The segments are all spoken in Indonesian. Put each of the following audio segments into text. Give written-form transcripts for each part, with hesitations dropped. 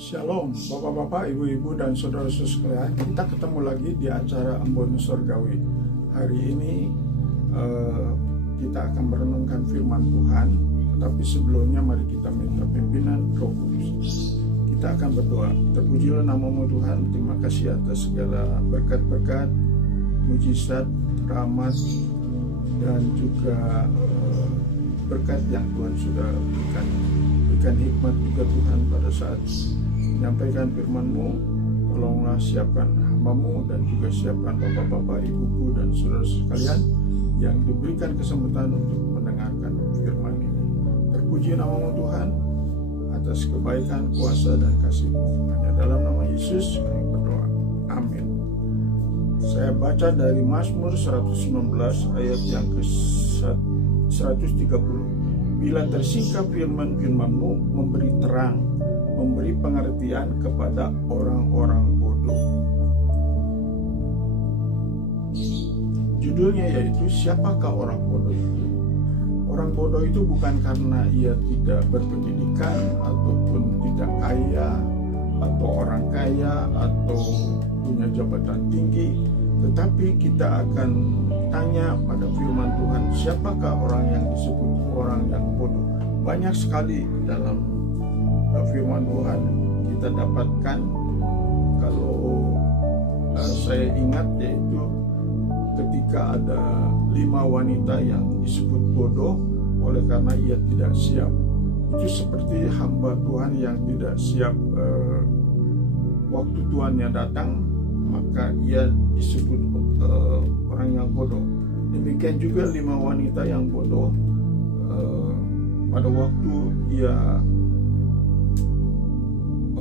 Shalom, Bapak-bapak, Ibu-ibu, dan saudara-saudara sekalian. Kita ketemu lagi di acara Embon Surgawi. Hari ini kita akan merenungkan firman Tuhan. Tetapi sebelumnya mari kita minta pimpinan Roh Kudus. Kita akan berdoa. Terpujilah nama-Mu Tuhan. Terima kasih atas segala berkat-berkat, mujizat, rahmat, dan juga berkat yang Tuhan sudah berikan. Berikan hikmat juga Tuhan pada saat menyampaikan firman-Mu. Tolonglah siapkan hamba-Mu dan juga siapkan bapak-bapak, ibu-ibu, dan saudara sekalian yang diberikan kesempatan untuk mendengarkan firman ini. Terpuji nama-Mu Tuhan atas kebaikan, kuasa, dan kasih-Mu. Hanya dalam nama Yesus kami berdoa. Amin. Saya baca dari Mazmur 119 ayat yang ke-130. Bila tersingkap firman-Mu, memberi terang, memberi pengertian kepada orang-orang bodoh. Judulnya yaitu siapakah orang bodoh itu? Orang bodoh itu bukan karena ia tidak berpendidikan ataupun tidak kaya atau orang kaya atau punya jabatan tinggi, tetapi kita akan tanya pada firman Tuhan, siapakah orang yang disebut orang yang bodoh? Banyak sekali dalam firman Tuhan kita dapatkan. Kalau saya ingat, yaitu ketika ada 5 wanita yang disebut bodoh oleh karena ia tidak siap. Itu seperti hamba Tuhan yang tidak siap waktu Tuhannya datang, maka ia disebut orang yang bodoh. Demikian juga 5 wanita yang bodoh pada waktu ia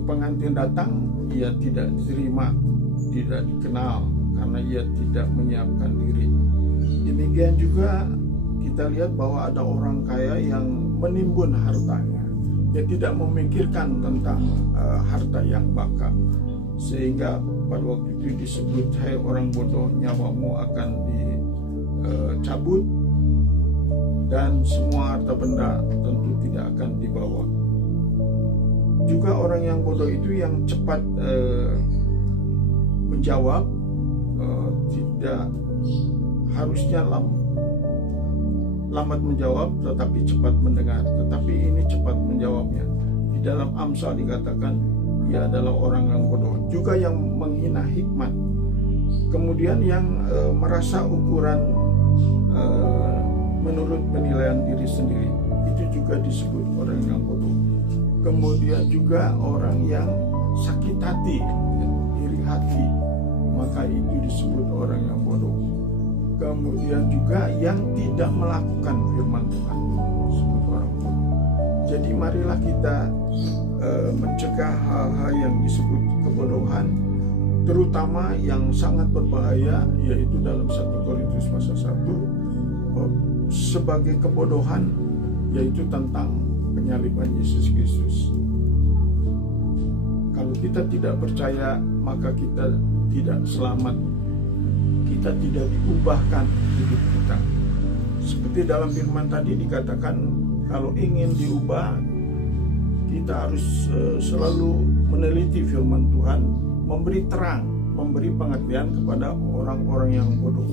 pengantin datang, ia tidak diterima, tidak dikenal karena ia tidak menyiapkan diri. Demikian juga kita lihat bahwa ada orang kaya yang menimbun hartanya. Dia tidak memikirkan tentang harta yang baka, sehingga pada waktu itu disebut, hai orang bodoh, nyawamu akan dicabut dan semua harta benda tentu tidak akan dibawa. Juga orang yang bodoh itu yang cepat menjawab, tidak harusnya lambat menjawab tetapi cepat mendengar, tetapi ini cepat menjawabnya. Di dalam Amsal dikatakan ia adalah orang yang bodoh. Juga yang menghina hikmat, kemudian yang merasa ukuran menurut penilaian diri sendiri, itu juga disebut orang yang bodoh. Kemudian juga orang yang sakit hati, iri hati, maka itu disebut orang yang bodoh. Kemudian juga yang tidak melakukan firman Tuhan, disebut orang bodoh. Jadi marilah kita mencegah hal-hal yang disebut kebodohan, terutama yang sangat berbahaya, yaitu dalam 1 Korintus pasal 1 sebagai kebodohan, yaitu tentang penyaliban Yesus Kristus. Kalau kita tidak percaya, maka kita tidak selamat. Kita tidak diubahkan hidup kita. Seperti dalam firman tadi dikatakan, kalau ingin diubah, kita harus selalu meneliti firman Tuhan, memberi terang, memberi pengertian kepada orang-orang yang bodoh.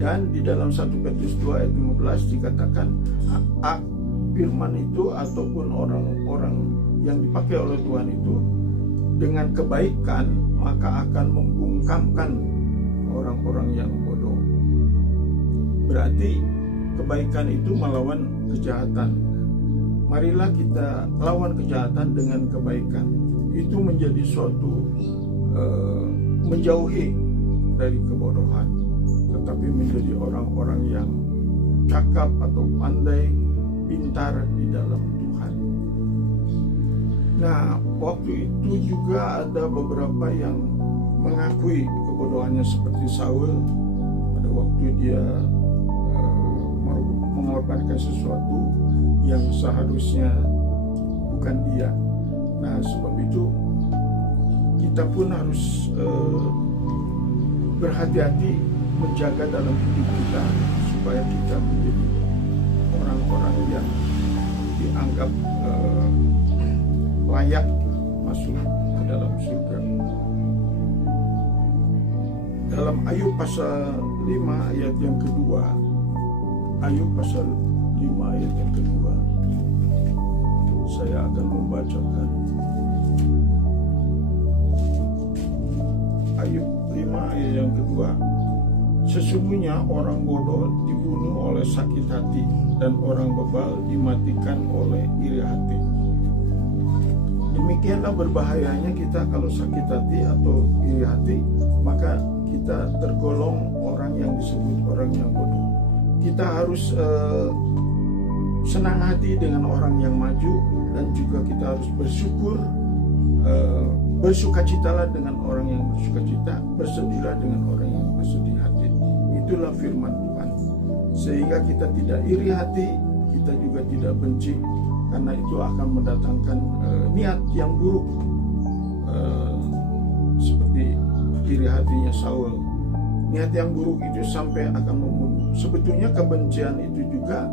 Dan di dalam 1 Petrus 2 ayat 15 dikatakan, firman itu ataupun orang-orang yang dipakai oleh Tuhan itu dengan kebaikan maka akan membungkamkan orang-orang yang bodoh. Berarti kebaikan itu melawan kejahatan. Marilah kita lawan kejahatan dengan kebaikan. Itu menjadi suatu menjauhi dari kebodohan, tetapi menjadi orang-orang yang cakap atau pandai, pintar di dalam Tuhan. Nah, waktu itu juga ada beberapa yang mengakui kebodohannya, seperti Saul pada waktu dia mengorbankan sesuatu yang seharusnya bukan dia. Nah, sebab itu kita pun harus berhati-hati menjaga dalam hidup kita supaya kita menjadi orang-orang yang dianggap layak masuk ke dalam surga. Dalam Ayub pasal 5 ayat yang kedua, Ayub pasal 5 ayat yang kedua, saya akan membacakan. Ayub 5 ayat yang kedua. Sesungguhnya orang bodoh dibunuh oleh sakit hati, dan orang bebal dimatikan oleh iri hati. Demikianlah berbahayanya kita kalau sakit hati atau iri hati, maka kita tergolong orang yang disebut orang yang bodoh. Kita harus senang hati dengan orang yang maju, dan juga kita harus bersyukur, bersukacitalah dengan orang yang bersukacita, bersedihlah dengan orang yang bersedih hati. Itulah firman Tuhan. Sehingga kita tidak iri hati, kita juga tidak benci, karena itu akan mendatangkan niat yang buruk, seperti iri hatinya Saul. Niat yang buruk itu sampai akan membunuh. Sebetulnya kebencian itu juga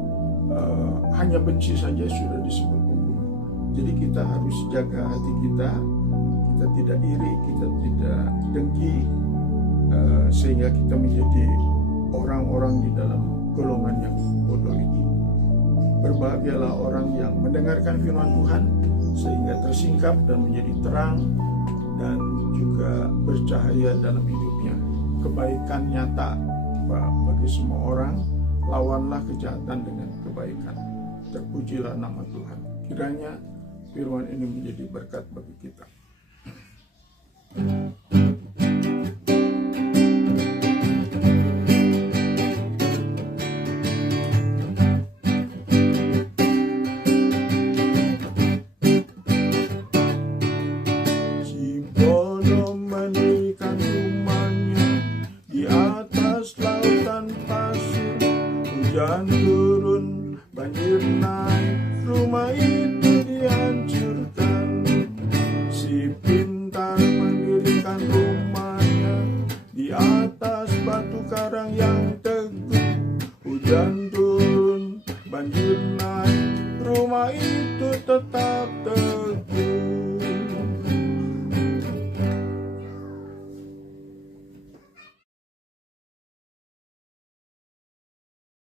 hanya benci saja sudah disebut pembunuh. Jadi kita harus jaga hati kita tidak iri, kita tidak dengki, sehingga kita menjadi orang-orang di dalam golongan yang bodoh itu. Berbahagialah orang yang mendengarkan firman Tuhan sehingga tersingkap dan menjadi terang dan juga bercahaya dalam hidupnya. Kebaikan nyata bagi semua orang. Lawanlah kejahatan dengan kebaikan. Terpujilah nama Tuhan. Kiranya firman ini menjadi berkat bagi kita. Hujan turun, banjir naik, rumah itu dihancurkan. Si pintar mendirikan rumahnya di atas batu karang yang teguh. Hujan turun, banjir naik, rumah itu tetap teguh.